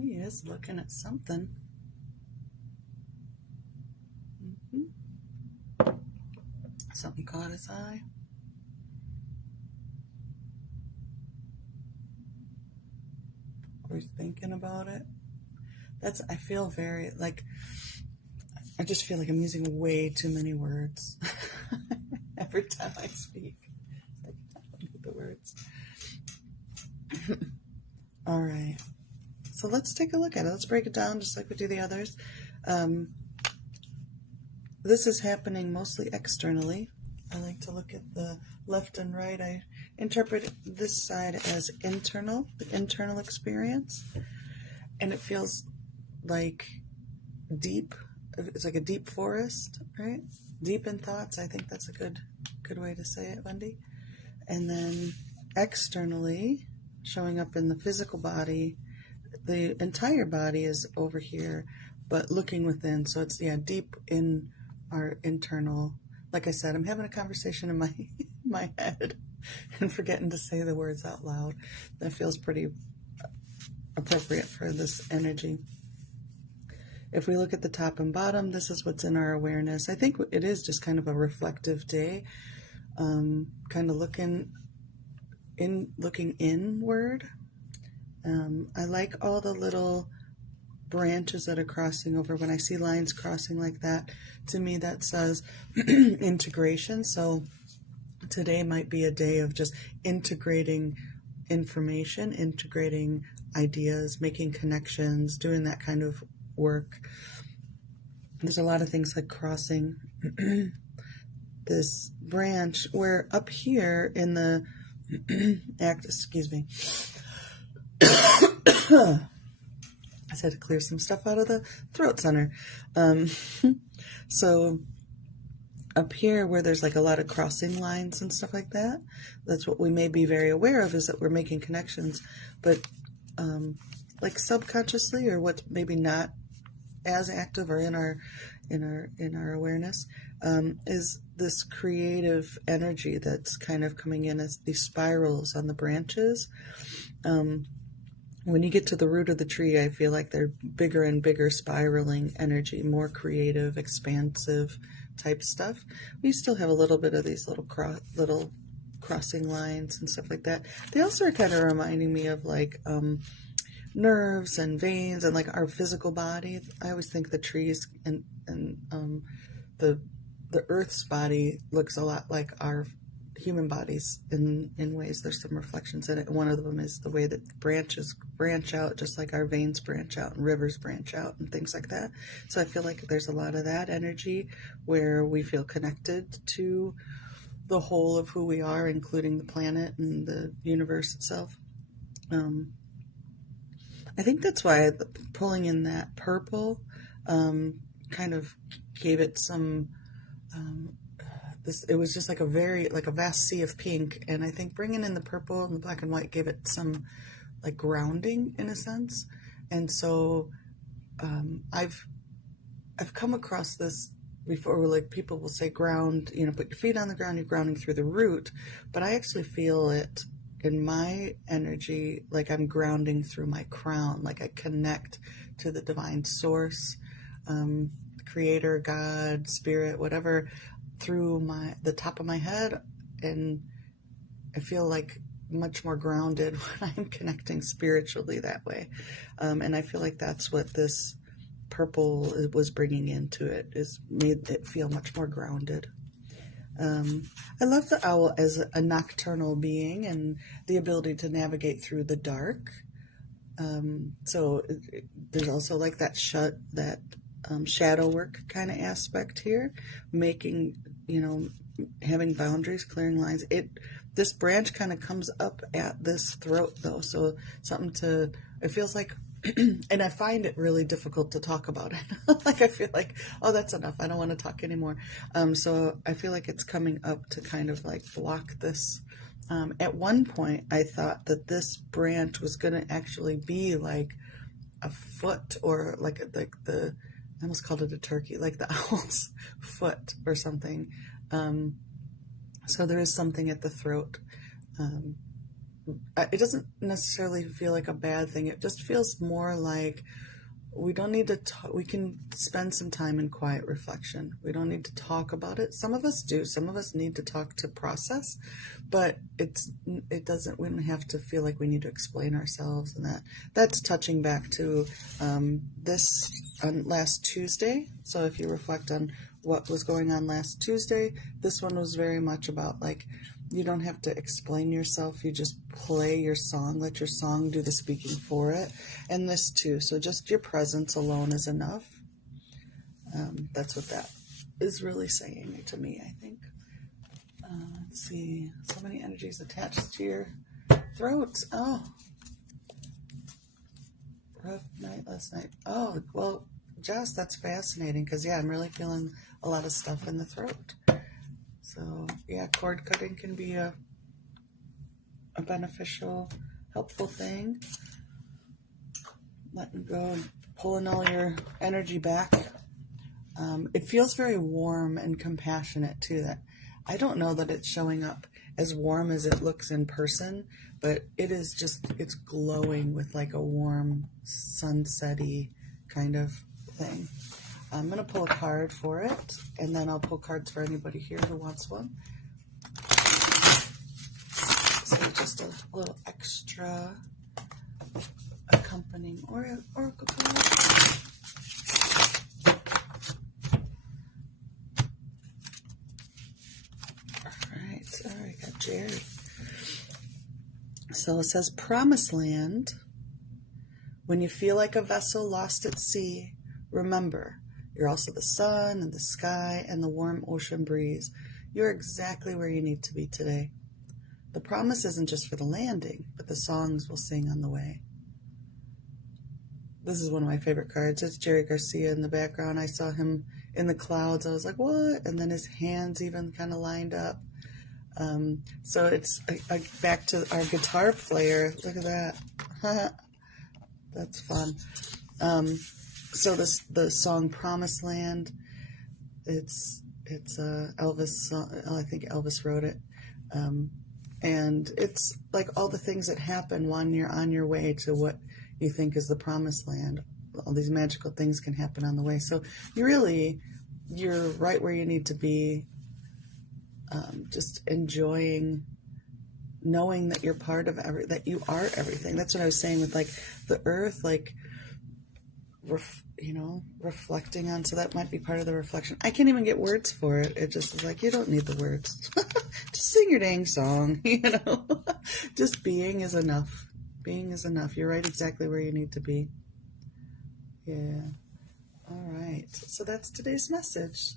He is looking at something. Something caught his eye. Or he's thinking about it. I feel very, like, I just feel like I'm using way too many words every time I speak. Like, I don't need the words. All right. So let's take a look at it. Let's break it down just like we do the others. This is happening mostly externally. I like to look at the left and right. I interpret this side as internal, the internal experience. And it feels like deep. It's like a deep forest, right? Deep in thoughts. I think that's a good way to say it, Wendy. And then externally, showing up in the physical body, the entire body is over here, but looking within. So it's, yeah, deep in our internal. Like I said, I'm having a conversation in my head and forgetting to say the words out loud. That feels pretty appropriate for this energy. If we look at the top and bottom, this is what's in our awareness. I think it is just kind of a reflective day, kind of looking inward. I like all the little branches that are crossing over. When I see lines crossing like that, to me that says integration. So today might be a day of just integrating information, integrating ideas, making connections, doing that kind of work. There's a lot of things like crossing this branch, where up here in the excuse me, I just had to clear some stuff out of the throat center. So up here where there's like a lot of crossing lines and stuff like that, that's what we may be very aware of, is that we're making connections, but like subconsciously, or what's maybe not as active or in our awareness, is this creative energy that's kind of coming in as these spirals on the branches. When you get to the root of the tree, I feel like they're bigger and bigger spiraling energy, more creative, expansive type stuff. We still have a little bit of these little crossing lines and stuff like that. They also are kind of reminding me of like nerves and veins and like our physical body. I always think the trees and the earth's body looks a lot like our human bodies in ways. There's some reflections in it. One of them is the way that branches branch out, just like our veins branch out and rivers branch out and things like that. So I feel like there's a lot of that energy where we feel connected to the whole of who we are, including the planet and the universe itself. I think that's why pulling in that purple kind of gave it some it was just like a vast sea of pink, and I think bringing in the purple and the black and white gave it some like grounding in a sense. And so I've come across this before, where like people will say ground, put your feet on the ground, you're grounding through the root, but I actually feel it in my energy like I'm grounding through my crown, like I connect to the divine source, creator, God, spirit, whatever, through the top of my head, and I feel like much more grounded when I'm connecting spiritually that way. And I feel like that's what this purple was bringing into it, is made it feel much more grounded. I love the owl as a nocturnal being and the ability to navigate through the dark. So there's also like that shadow work kind of aspect here, making, having boundaries, clearing lines. This branch kind of comes up at this throat though, so it feels like, and I find it really difficult to talk about it. Like I feel like, oh, that's enough, I don't want to talk anymore. So I feel like it's coming up to kind of like block this. At one point I thought that this branch was going to actually be like a foot, or like I almost called it a turkey, like the owl's foot or something. So there is something at the throat it doesn't necessarily feel like a bad thing. It just feels more like we don't need to talk. We can spend some time in quiet reflection. We don't need to talk about it. Some of us do. Some of us need to talk to process, but it doesn't. We don't have to feel like we need to explain ourselves, and that's touching back to this on last Tuesday. So if you reflect on what was going on last Tuesday, this one was very much about like, you don't have to explain yourself. You just play your song. Let your song do the speaking for it. And this too. So just your presence alone is enough. That's what that is really saying to me, I think. Let's see. So many energies attached to your throat. Oh. Rough night last night. Oh, well, Jess, that's fascinating because, yeah, I'm really feeling a lot of stuff in the throat. So, yeah, cord cutting can be a beneficial, helpful thing. Letting go and pulling all your energy back. It feels very warm and compassionate, too. That I don't know that it's showing up as warm as it looks in person, but it is just, it's glowing with like a warm, sunset-y kind of thing. I'm going to pull a card for it, and then I'll pull cards for anybody here who wants one. So just a little extra accompanying oracle card. All right, got Jerry. So it says, Promised Land. When you feel like a vessel lost at sea, remember, you're also the sun and the sky and the warm ocean breeze. You're exactly where you need to be today. The promise isn't just for the landing, but the songs we'll sing on the way. This is one of my favorite cards. It's Jerry Garcia in the background. I saw him in the clouds. I was like, what? And then his hands even kind of lined up. So it's back to our guitar player. Look at that. That's fun. So the song Promised Land, it's Elvis song. I think Elvis wrote it. And it's like all the things that happen when you're on your way to what you think is the promised land. All these magical things can happen on the way. So you're right where you need to be. Just enjoying knowing that you're part of that you are everything. That's what I was saying with like the earth, like, reflecting on. So that might be part of the reflection. I can't even get words for it. It just is like, you don't need the words. Just sing your dang song, Just being is enough. Being is enough. You're right exactly where you need to be. Yeah. All right. So that's today's message.